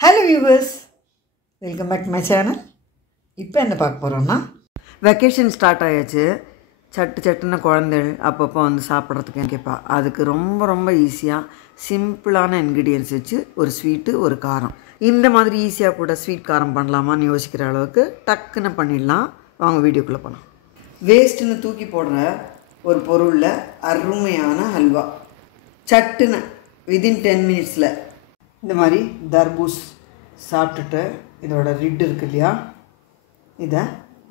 Hello viewers, welcome back to my channel. இப்போ என்ன பார்க்க போகிறோம்னா வெக்கேஷன் ஸ்டார்ட் ஆயாச்சு. சட்டுன்னு குழந்தைகள் அப்பப்போ வந்து சாப்பிட்றதுக்கு கேட்பா. அதுக்கு ரொம்ப ஈஸியாக சிம்பிளான இன்க்ரீடியன்ஸ் வச்சு ஒரு ஸ்வீட்டு ஒரு காரம், இந்த மாதிரி ஈஸியாக கூட ஸ்வீட் காரம் பண்ணலாமான்னு யோசிக்கிற அளவுக்கு டக்குன்னு பண்ணிடலாம். வாங்க வீடியோக்குள்ளே போகலாம். வேஸ்ட்டுன்னு தூக்கி போடுற ஒரு பொருளில் அருமையான ஹல்வா, சட்டுன்னு வித்தின் 10 மினிட்ஸில். இந்த மாதிரி தர்பூஸ் சாப்பிட்டுட்டு இதோட ரிட் இருக்கு இல்லையா, இதை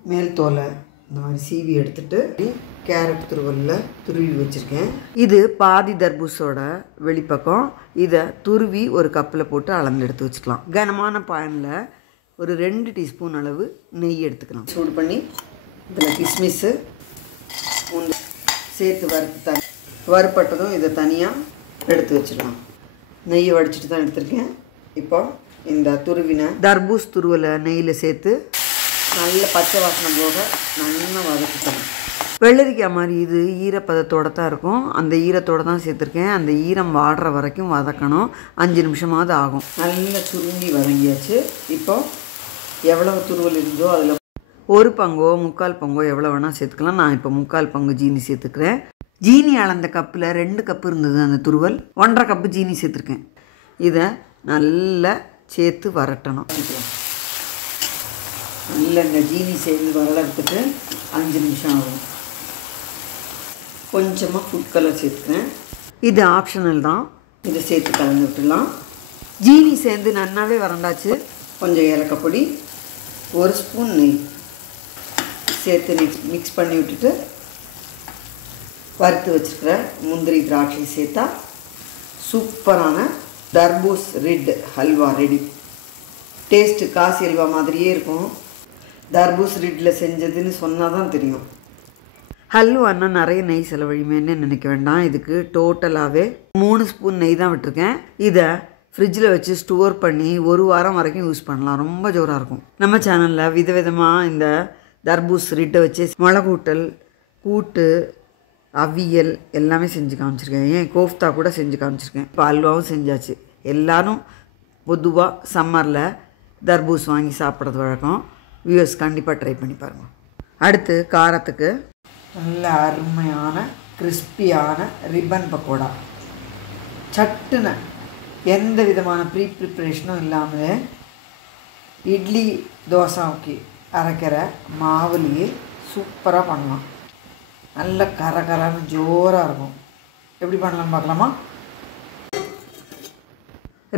மேல் தோலை இந்த மாதிரி சீவி எடுத்துட்டு கேரட் துருவலில் துருவி வச்சுருக்கேன். இது பாதி தர்பூஸோட வெளிப்பக்கம். இதை துருவி ஒரு கப்பில் போட்டு அளந்து எடுத்து வச்சுக்கலாம். கனமான பானில் ஒரு 2 டீஸ்பூன் அளவு நெய் எடுத்துக்கலாம். சூடு பண்ணி இதில் கிஸ்மிஸ்ஸு சேர்த்து வறுப்பட்டதும் இதை தனியாக எடுத்து வச்சிடலாம். நெய்யை வடிச்சிட்டு தான் எடுத்திருக்கேன். இப்போ இந்த துருவின தர்பூஸ் துருவலை நெய்யில் சேர்த்து நல்ல பச்சை வாசனை போக நல்லா வதக்கிக்கணும். வெள்ளரிக்காய் மாதிரி இது ஈரப்பதத்தோடு தான் இருக்கும். அந்த ஈரத்தோடு தான் சேர்த்துருக்கேன். அந்த ஈரம் வாடுற வரைக்கும் வதக்கணும். 5 நிமிஷமாவது ஆகும். நல்லா சுருங்கி வதங்கியாச்சு. இப்போ எவ்வளவு துருவல் இருந்தோ அதில் 1 பங்கோ 3/4 பங்கோ எவ்வளோ வேணால் சேர்த்துக்கலாம். நான் இப்போ 3/4 பங்கு ஜீனி சேர்த்துக்கிறேன். ஜீனி அளந்த கப்பில் 2 கப்பு இருந்தது அந்த துருவல், 1/2 கப்பு ஜீனி சேர்த்துருக்கேன். இதை நல்லா சேர்த்து வரட்டணும். நல்லா இந்த ஜீனி சேர்ந்து வரலத்துக்கு 5 நிமிஷம் ஆகும். கொஞ்சமாக ஃபுட் கலர் சேர்த்துக்கிறேன். இது ஆப்ஷனல் தான், இதை சேர்த்து கலந்து விட்டுடலாம். ஜீனி சேர்ந்து நன்னாவே வறண்டாச்சு. கொஞ்சம் ஏலக்காய் பொடி, 1 ஸ்பூன் நெய் சேர்த்து மிக்ஸ் பண்ணி விட்டுட்டு வறுத்து வச்சுருக்கிற முந்திரி திராட்சை சேர்த்தா சூப்பரான தர்பூஸ் rind halwa ready. Taste Kasi halwa மாதிரியே இருக்கும். தர்பூஸ் ரிட்டில் செஞ்சதுன்னு சொன்னால் தான் தெரியும். ஹல்வான்னா நிறைய நெய் செலவழிமேன்னு நினைக்க வேண்டாம். இதுக்கு டோட்டலாகவே 3 ஸ்பூன் நெய் தான் விட்டுருக்கேன். இதை ஃப்ரிட்ஜில் வச்சு ஸ்டோர் பண்ணி 1 வாரம் வரைக்கும் யூஸ் பண்ணலாம். ரொம்ப ஜோராக இருக்கும். நம்ம சேனலில் விதவிதமாக இந்த தர்பூஸ் ரிட்டை வச்சு மிளகூட்டல், கூட்டு, அவியல் எல்லாமே செஞ்சு காமிச்சிருக்கேன். ஏன் கோஃப்தா கூட செஞ்சு காமிச்சிருக்கேன். இப்போ அல்வாவும் செஞ்சாச்சு. எல்லோரும் பொதுவாக சம்மரில் தர்பூஸ் வாங்கி சாப்பிட்றது வழக்கம். வியூவர்ஸ் கண்டிப்பாக ட்ரை பண்ணி பாருங்கள். அடுத்து காரத்துக்கு நல்ல அருமையான கிறிஸ்பியான ரிப்பன் பக்கோடா. சட்டுன்னு எந்த விதமான ப்ரிப்ரேஷனும் இல்லாமல் இட்லி தோசைக்கு அரைக்கிற மாவுலேயே சூப்பராக பண்ணலாம். நல்ல கரகரன்னு ஜோராக இருக்கும். எப்படி பண்ணலாம்னு பார்க்கலாமா?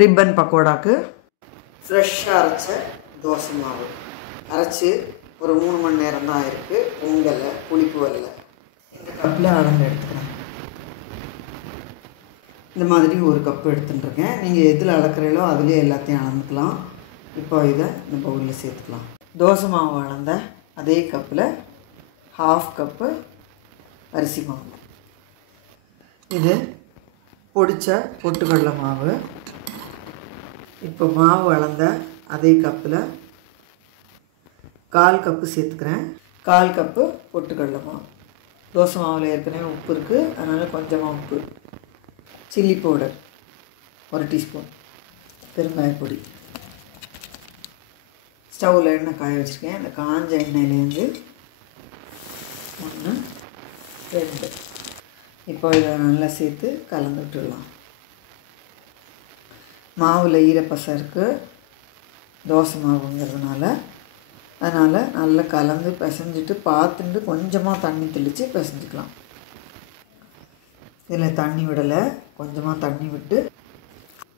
ரிப்பன் பக்கோடாக்கு ஃப்ரெஷ்ஷாக அரைச்ச தோசை மாவு அரைச்சி ஒரு 3 மணி நேரம் தான் ஆயிருக்கு. பொங்கலை புளிப்பு வரல. இந்த கப்பில் அளந்து எடுத்துக்கிறேன். இந்த மாதிரி 1 கப்பு எடுத்துட்டுருக்கேன். நீங்கள் எதில் அளக்குறீங்களோ அதுலேயே எல்லாத்தையும் அளந்துக்கலாம். இப்போ இதை இந்த பவுலில் சேர்த்துக்கலாம். தோசை மாவு அளந்த அதே கப்பில் 1/2 கப்பு அரிசி மாவு. இது பொடிச்ச பொட்டுக்கடலை மாவு. இப்போ மாவு அளந்த அதே கப்பில் 1/4 கப்பு சேர்த்துக்கிறேன். 1/4 கப்பு பொட்டுக்கடலை மாவு. தோசை மாவில் ஏற்கனவே உப்பு இருக்குது, அதனால் கொஞ்சமாக உப்பு. Chilli powder 1 teaspoon. பெருங்காய பொடி. ஸ்டவ்வில் எண்ணெய் காய வச்சுருக்கேன். அந்த காஞ்ச எண்ணெயிலேருந்து 1 2 இப்போ இதை நல்லா சேர்த்து கலந்து விட்டுடலாம். மாவில் ஈரப்பசை இருக்குது தோசை மாவுங்கிறதுனால, அதனால் நல்லா கலந்து பிசைஞ்சிட்டு பார்த்துட்டு கொஞ்சமாக தண்ணி தெளித்து பிசைஞ்சிக்கலாம். இதில் தண்ணி விடலை, கொஞ்சமாக தண்ணி விட்டு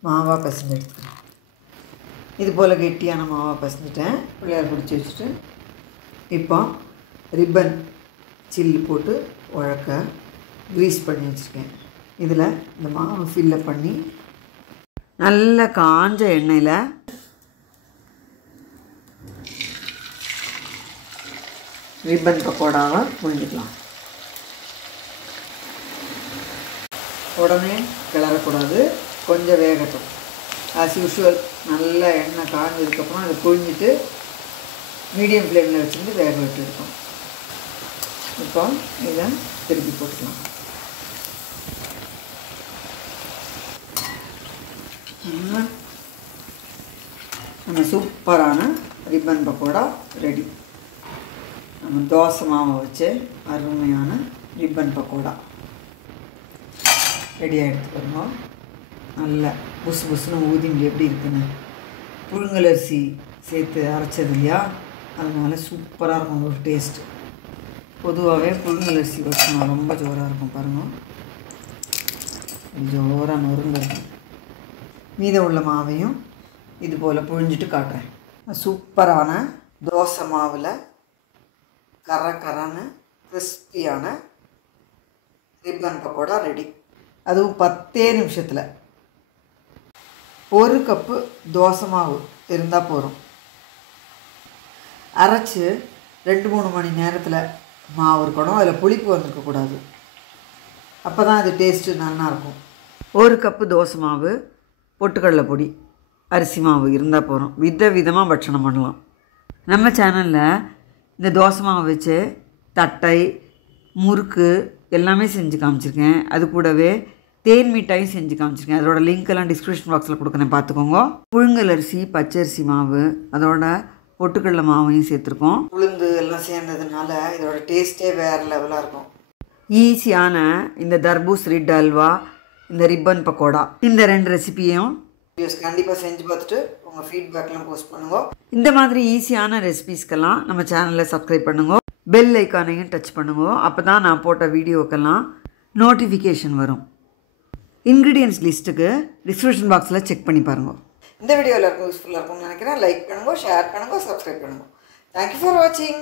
மாவாக பிசைஞ்சு எடுத்துக்கலாம். இது போல் கெட்டியான மாவாக பிசைஞ்சிட்டேன். பிள்ளையார் பிடிச்சி வச்சுட்டு இப்போ ரிப்பன் சில்லு போட்டு உழக்க க்ரீஸ் பண்ணி வச்சுருக்கேன். இதில் இந்த மாவு ஃபில்லப் பண்ணி நல்ல காஞ்ச எண்ணெயில் ரிப்பன் பக்கோடாவை புழிஞ்சிக்கலாம். உடனே கிளறக்கூடாது, கொஞ்சம் வேகட்டும். ஆஸ் யூஷுவல் நல்லா எண்ணெய் காஞ்சதுக்கப்புறம் அதை புழிஞ்சிட்டு மீடியம் ஃப்ளேமில் வச்சுட்டு வேக விட்டு இருக்கோம். இப்போ இதை திருப்பி போட்டுக்கலாம். நம்ம சூப்பரான ரிப்பன் பக்கோடா ரெடி. நம்ம தோசை மாவை வச்சு அருமையான ரிப்பன் பக்கோடா ரெடியாக எடுத்துக்கிறோம். நல்லா புசு புசுன்னு ஊதிண்டு எப்படி இருக்குன்னு. புழுங்கலரிசி சேர்த்து அரைச்சது இல்லையா, அதனால் சூப்பராக இருக்கும் ஒரு டேஸ்ட்டு. பொதுவாகவே புழுங்கலரிசி வச்சோம்னா ரொம்ப ஜோராக இருக்கும். பாருங்கள், ஜோராக நொறுங்க இருக்கும். மீதம் உள்ள மாவையும் இது போல் புழிஞ்சிட்டு காட்டுறேன். சூப்பரான தோசை மாவில் கரகரான கிறிஸ்பியான ரிப்பன் பக்கோடா ரெடி. அதுவும் 10 நிமிஷத்தில். 1 கப்பு தோசை மாவு இருந்தால் போதும். அரைச்சி 2-3 மணி நேரத்தில் மாவு இருக்கணும். அதில் புளிப்பு வந்துருக்கக்கூடாது. அப்போ தான் அது டேஸ்ட்டு நல்லாயிருக்கும். 1 கப்பு தோசை மாவு, பொட்டுக்கடலை பொடி, அரிசி மாவு இருந்தால் போகிறோம். விதமாக பட்சணம் பண்ணலாம். நம்ம சேனலில் இந்த தோசை மாவு வச்சு தட்டை, முறுக்கு எல்லாமே செஞ்சு காமிச்சிருக்கேன். அது கூடவே தேன் மிட்டாயும் செஞ்சு காமிச்சிருக்கேன். அதோட லிங்க்கெல்லாம் டிஸ்கிரிப்ஷன் பாக்ஸில் கொடுக்குறேன், பார்த்துக்கோங்க. புழுங்கல் அரிசி, பச்சரிசி மாவு, அதோட பொட்டுக்கடலை மாவையும் சேர்த்துருக்கோம். உளுந்து எல்லாம் சேர்ந்ததுனால இதோட டேஸ்ட்டே வேறு லெவலாக இருக்கும். ஈஸியான இந்த தர்பூஸ் ரிட் அல்வா, இந்த ரிப்பன் பக்கோடா, இந்த 2 ரெசிபியும் கண்டிப்பாக செஞ்சு பார்த்துட்டு உங்கள் ஃபீட்பேக்லாம் போஸ்ட் பண்ணுங்க. இந்த மாதிரி ஈஸியான ரெசிபீஸ்க்கெல்லாம் நம்ம சேனலில் சப்ஸ்கிரைப் பண்ணுங்க. பெல் ஐக்கானையும் டச் பண்ணுங்க. அப்போ தான் நான் போட்ட வீடியோக்கெல்லாம் நோட்டிஃபிகேஷன் வரும். இன்க்ரீடியன்ஸ் லிஸ்ட்டுக்கு டிஸ்கிரிப்ஷன் பாக்ஸில் செக் பண்ணி பாருங்கள். இந்த வீடியோ எல்லாருக்கும் யூஸ்ஃபுல்லாக இருக்கும்னு நினைக்கிறேன். லைக் பண்ணுங்க, ஷேர் பண்ணுங்க, சப்ஸ்கிரைப் பண்ணுங்க. தேங்க்யூ ஃபார் வாட்சிங்.